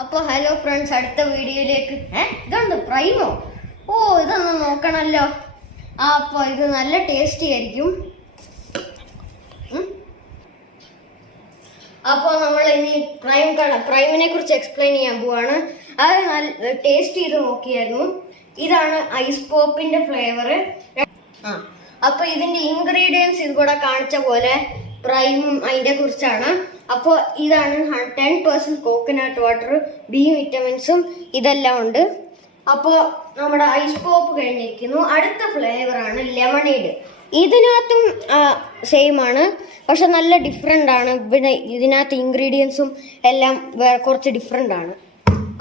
അപ്പൊ hello friends, അടുത്ത വീഡിയോയിലേക്ക് ഇതുണ്ട് പ്രൈമോ. ഓ, ഇതൊന്ന് നോക്കണല്ലോ. അപ്പൊ ഇത് നല്ല ടേസ്റ്റി ആയിരിക്കും. അപ്പോൾ നമ്മൾ ഇനി പ്രൈമിനെ കുറിച്ച് എക്സ്പ്ലെയിൻ ചെയ്യാൻ പോവാണ്. അത് നല്ല ടേസ്റ്റ് ചെയ്ത് നോക്കിയായിരുന്നു. ഇതാണ് ഐസ് പോപ്പിന്റെ ഫ്ലേവർ. അപ്പൊ ഇതിന്റെ ഇൻഗ്രീഡിയൻസ് ഇത് കൂടെ കാണിച്ച പോലെ പ്രൈമും അതിന്റെ കുറിച്ചാണ്. അപ്പോൾ ഇതാണ് 10% കോക്കനട്ട് വാട്ടർ, ബി വിറ്റമിൻസും ഇതെല്ലാം ഉണ്ട്. അപ്പോൾ നമ്മുടെ ഐസ് പോപ്പ് കഴിഞ്ഞിരിക്കുന്നു. അടുത്ത ഫ്ലേവറാണ് ലെമണേഡ്. ഇതിനകത്തും സെയിം ആണ്, പക്ഷെ നല്ല ഡിഫറെൻ്റ് ആണ്. പിന്നെ ഇതിനകത്ത് ഇൻഗ്രീഡിയൻസും എല്ലാം കുറച്ച് ഡിഫറെൻ്റ് ആണ്.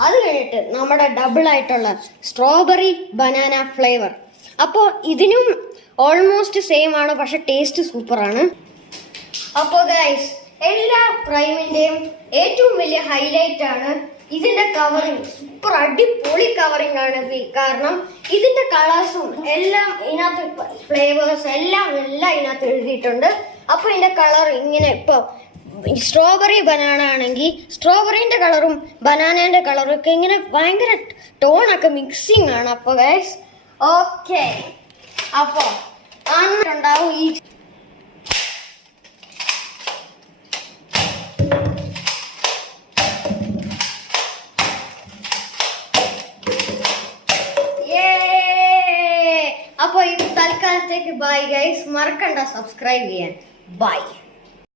അത് കഴിഞ്ഞിട്ട് നമ്മുടെ ഡബിൾ ആയിട്ടുള്ള സ്ട്രോബെറി ബനാന ഫ്ലേവർ. അപ്പോൾ ഇതിനും ഓൾമോസ്റ്റ് സെയിം ആണ്, പക്ഷെ ടേസ്റ്റ് സൂപ്പറാണ്. അപ്പോൾ ഗൈസ്, എല്ലാ പ്രൈമിന്റെയും ഏറ്റവും വലിയ ഹൈലൈറ്റ് ആണ് ഇതിന്റെ കവറിങ്. സൂപ്പർ അടിപൊളി കവറിങ് ആണ്. കാരണം ഇതിന്റെ കളേഴ്സും എല്ലാം ഇതിനകത്ത്, ഫ്ലേവേഴ്സ് എല്ലാം ഇതിനകത്ത് എഴുതിയിട്ടുണ്ട്. അപ്പൊ ഇതിന്റെ കളർ ഇങ്ങനെ, ഇപ്പൊ സ്ട്രോബെറി ബനാന ആണെങ്കിൽ സ്ട്രോബെറിന്റെ കളറും ബനാനേന്റെ കളറും ഒക്കെ ഇങ്ങനെ ഭയങ്കര ടോണൊക്കെ മിക്സിങ് ആണ്. അപ്പൊ ഗൈസ്, ഓക്കെ, അപ്പൊ ഉണ്ടാവും ഈ അപ്പോൾ ഈ തൽക്കാലത്തേക്ക് ബൈ ഗൈസ്. മറക്കണ്ട സബ്സ്ക്രൈബ് ചെയ്യാൻ. ബൈ.